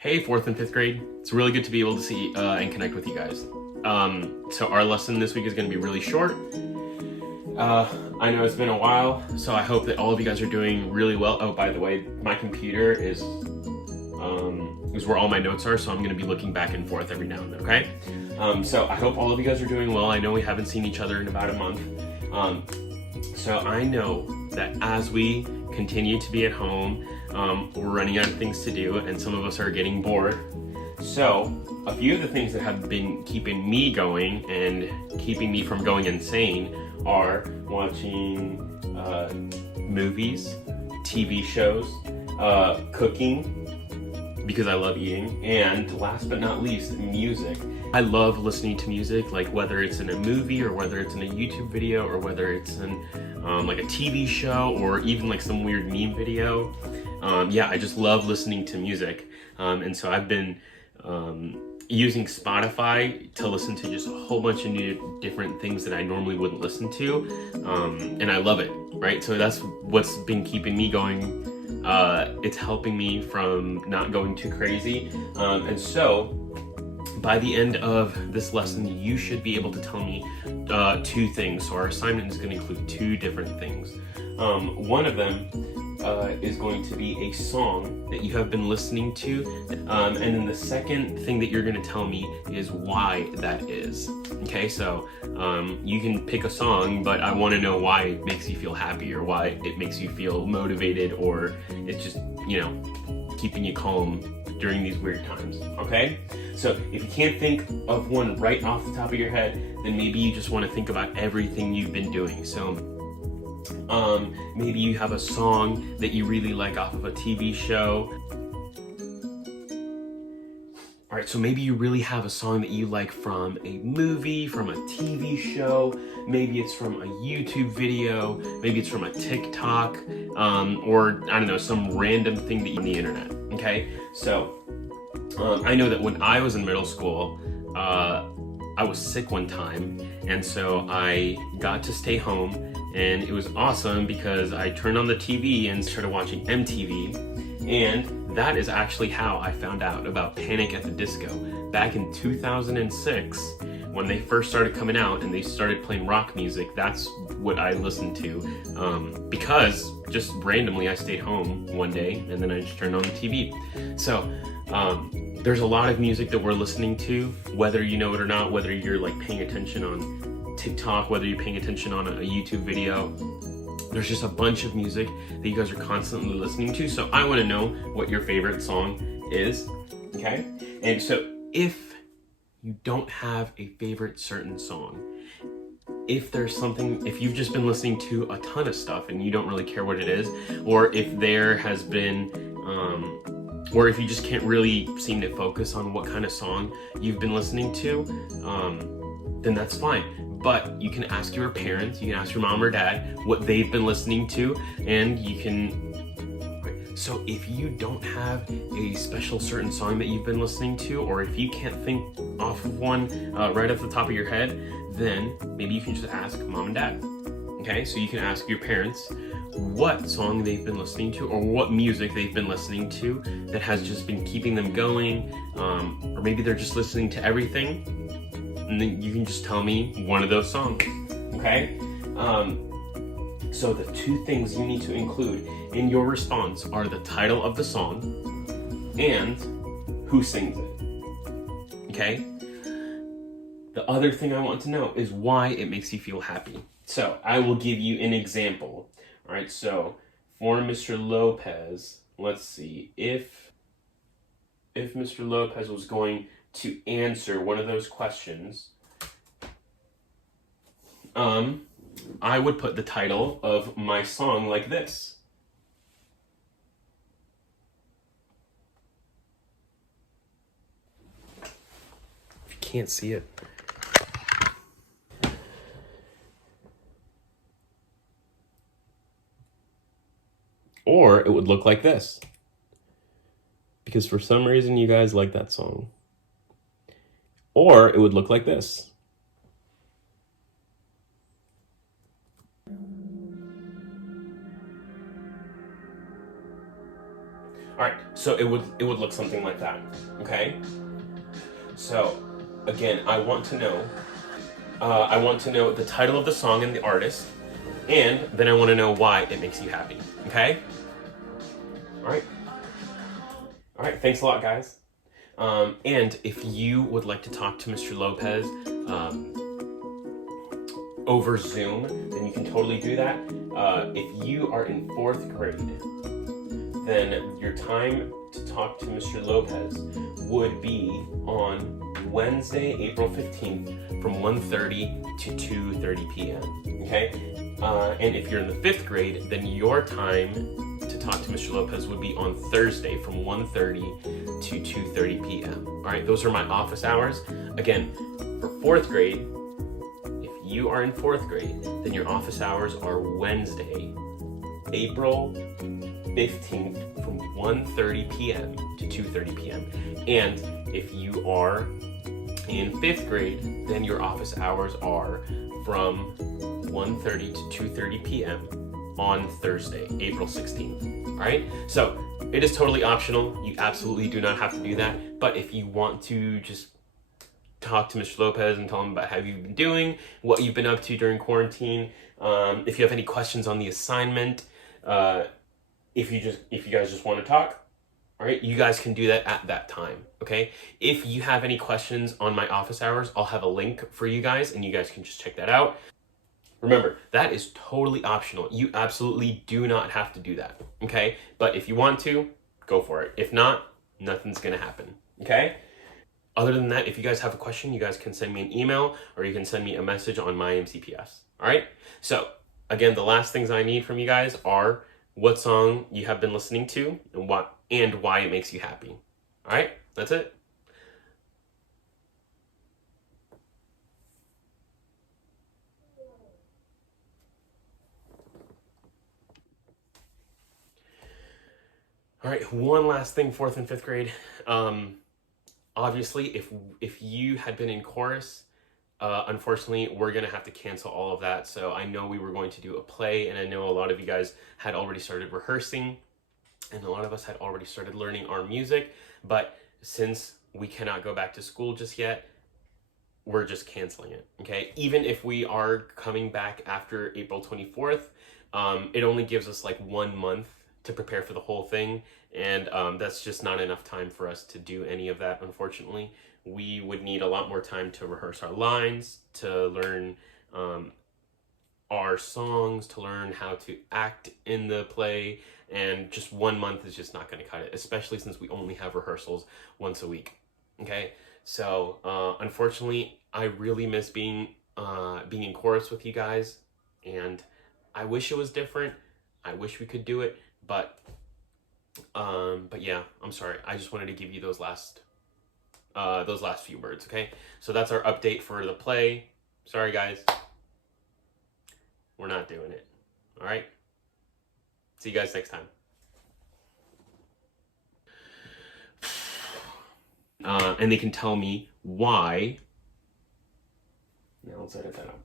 Hey, fourth and fifth grade. It's really good to be able to see and connect with you guys. So our lesson this week is going to be really short. I know it's been a while, so I hope that all of you guys are doing really well. Oh, by the way, my computer is where all my notes are, so I'm going to be looking back and forth every now and then, okay? So I hope all of you guys are doing well. I know we haven't seen each other in about a month. So I know that as we continue to be at home, we're running out of things to do, and some of us are getting bored. So a few of the things that have been keeping me going and keeping me from going insane are watching movies, TV shows, cooking, because I love eating, and last but not least, music. I love listening to music, like whether it's in a movie or whether it's in a YouTube video or whether it's in like a TV show or even like some weird meme video. Yeah, I just love listening to music. And so I've been using Spotify to listen to just a whole bunch of new different things that I normally wouldn't listen to. And I love it, right? So that's what's been keeping me going. It's helping me from not going too crazy. And so by the end of this lesson, you should be able to tell me two things. So our assignment is going to include two different things. One of them is going to be a song that you have been listening to. And then the second thing that you're going to tell me is why that is. Okay, so you can pick a song, but I want to know why it makes you feel happy or why it makes you feel motivated or it's just, keeping you calm during these weird times, okay? So if you can't think of one right off the top of your head, then maybe you just want to think about everything you've been doing. So maybe you have a song that you really like off of a TV show. All right, so maybe you really have a song that you like from a movie, from a TV show, maybe it's from a YouTube video, maybe it's from a TikTok, or I don't know, some random thing that you on the internet, okay? So I know that when I was in middle school, I was sick one time, and so I got to stay home, and it was awesome because I turned on the TV and started watching MTV, and that is actually how I found out about Panic at the Disco. Back in 2006, when they first started coming out and they started playing rock music, that's what I listened to, because just randomly I stayed home one day and then I just turned on the TV. So there's a lot of music that we're listening to, whether you know it or not, whether you're like paying attention on TikTok, whether you're paying attention on a YouTube video. There's just a bunch of music that you guys are constantly listening to. So I want to know what your favorite song is, okay? And so if you don't have a favorite certain song, if there's something, if you've just been listening to a ton of stuff and you don't really care what it is, or if there has been, or if you just can't really seem to focus on what kind of song you've been listening to, then that's fine. But you can ask your parents, you can ask your mom or dad what they've been listening to, and you can... So if you don't have a special certain song that you've been listening to, or if you can't think off of one right off the top of your head, then maybe you can just ask mom and dad. Okay, so you can ask your parents what song they've been listening to or what music they've been listening to that has just been keeping them going, or maybe they're just listening to everything, and then you can just tell me one of those songs, okay? So the two things you need to include in your response are the title of the song and who sings it, okay? The other thing I want to know is why it makes you feel happy. So I will give you an example. All right, so for Mr. Lopez, let's see, if Mr. Lopez was going to answer one of those questions, I would put the title of my song like this. If you can't see it. Or it would look like this. Because for some reason you guys like that song. Or it would look like this. All right, so it would look something like that. Okay. So again, I want to know the title of the song and the artist, and then I want to know why it makes you happy. Okay. All right. All right. Thanks a lot, guys. And if you would like to talk to Mr. Lopez over Zoom, then you can totally do that. If you are in 4th grade, then your time to talk to Mr. Lopez would be on Wednesday, April 15th from 1:30 to 2:30 p.m. Okay? And if you're in the 5th grade, then your time to talk to Mr. Lopez would be on Thursday from 1:30 to 2:30 p.m. All right, those are my office hours. Again, for 4th grade, if you are in 4th grade, then your office hours are Wednesday, April 15th from 1:30 p.m. to 2:30 p.m. And if you are in 5th grade, then your office hours are from 1:30 to 2:30 p.m. on Thursday, April 16th. All right? So it is totally optional. You absolutely do not have to do that. But if you want to just talk to Mr. Lopez and tell him about how you've been doing, what you've been up to during quarantine, if you have any questions on the assignment, if you guys just want to talk, all right, you guys can do that at that time, okay? If you have any questions on my office hours, I'll have a link for you guys, and you guys can just check that out. Remember, that is totally optional. You absolutely do not have to do that, okay? But if you want to, go for it. If not, nothing's gonna happen, okay? Other than that, if you guys have a question, you guys can send me an email, or you can send me a message on my MCPS, all right? So, again, the last things I need from you guys are what song you have been listening to and why it makes you happy. All right, that's it. All right, one last thing, 4th and 5th grade. Obviously, if you had been in chorus, unfortunately, we're gonna have to cancel all of that. So I know we were going to do a play, and I know a lot of you guys had already started rehearsing, and a lot of us had already started learning our music. But since we cannot go back to school just yet, we're just canceling it, okay? Even if we are coming back after April 24th, it only gives us like 1 month to prepare for the whole thing, and that's just not enough time for us to do any of that, unfortunately. We would need a lot more time to rehearse our lines, to learn our songs, to learn how to act in the play, and just 1 month is just not going to cut it, especially since we only have rehearsals once a week, okay? So unfortunately, I really miss being in chorus with you guys, and I wish it was different. I wish we could do it, but yeah, I'm sorry. I just wanted to give you those last few words, okay? So that's our update for the play. Sorry, guys. We're not doing it. All right? See you guys next time. And they can tell me why. Now let's edit that out.